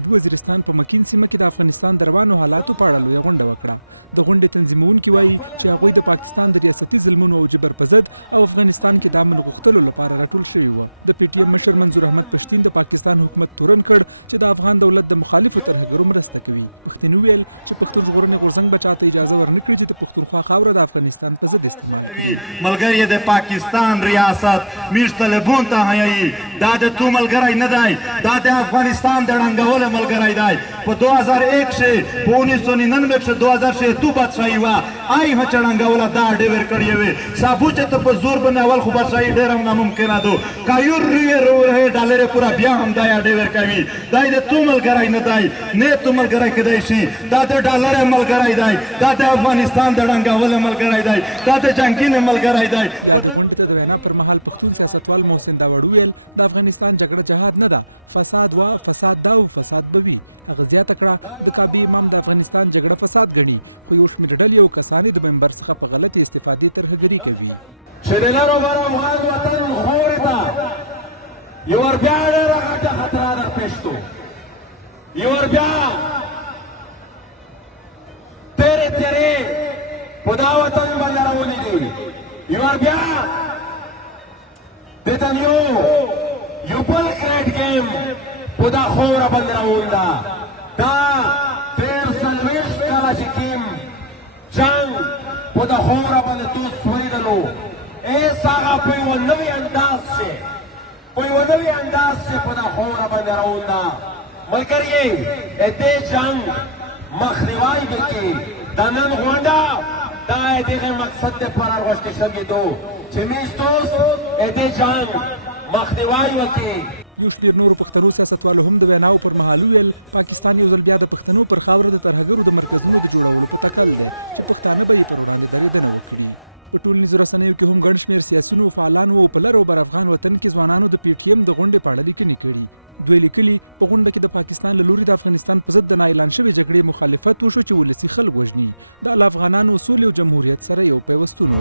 جنوبي وزیرستان په مکین سیمه کې د افغانستان د روانو حالاتو په اړه لویه غونډه وکړه. د غونډې تنظیمونکي وایي چې هغوی د پاکستان د ریاستي ظلمونو او جبر په ضد او افغانستان کې د امن غوښتلو لپاره راټول شوي وو. د پی ټی ایم مشر منظور احمد پښتین د پاکستان حکومت تورن کړ چې د افغان دولت د مخالفو ترهګرو مرسته کوي. پښتین وویل چې پښتون ژغورنې غورځنګ به چاته اجازه ورنه کړي چې د پښتونخوا خاوره د افغانستان په ضد استعمال کړي. ملګری د پاکستان ریاست میش طالبون ته هیایي دا د تو ملګری نه دی، دا د افغانستان د ړنګولو ملګری دی. په 2001 کې په 1999 کې 2006 تو بادشاہي وا آی هچ ړنګوله دا ډېر کړی وي صابو چې ته په زور باندې اول خو بادشاہي ډېر هم ناممکنه دو کایور ری ډالر پورا بیا هم دا ډېر کوي. دا د تو ملګری نه دی، نه تو ملګری کېدای شي. دا د ډالر ملګری دی، دا د افغانستان د ړنګولو ملګری دی، دا د جنگین ملګری دی. پر مهال پښتون سیاستوال محسن داوړ ویل د افغانستان جګړه جهاد نه ده، فساد وا فساد دا او فساد به وي. هغه زیاته کړه د کعبه امام د افغانستان جګړه فساد ګڼي، خو یو شمېر ډلې او کسانې د منبر څخه په غلطې استفادې ترهګري کوي. چې د لرو بر افغان وطن خورې ته یو ور بیا ډېره غټه خطره در پیش تو، یو ور بیا تیرې تیرې په دا وطن باندې راولي دي، یو ور بیا دتن یو بل کرېټ ګیم په دا خوره باندې راول ده. دا 43 کاله چې کوم جنګ په دا خوره باندې تو سوریدلو ایس هغه په یو نوي انداز چې په دا خوره باندې راول ده. ملګري دې جنګ مخنیوی وکړي. دا نن غونډه دا دغه مقصد دپاره راغوښتل شوې ده چې موږ تاسو دې جنګ مخنیوی وکړي. یو شمېر نورو پښتنو سیاستوالو هم د ویناو پر مهال ویل پاکستان یو ځل بیا د پښتنو پر خاوره د ترهګرو د مرکزونو د جوړولو په تکل ده چې پښتانه به یې پر وړاندې درېدنه وکړي. په ټولنیزو رسنیو کې هم ګڼ شمېر سیاسیونو او فعالانو په لر او بر افغان وطن کې ځوانانو د پی ټي ایم د غونډې په اړه لیکنې کړي. دوی لیکلي په غونډه کې د پاکستان له لوري د افغانستان په ضد د نااعلان شوې جګړې مخالفت وشو چې ولسي خلک وژني. دا له افغانانو سولې او جمهوریت سره یو پیوستون دی.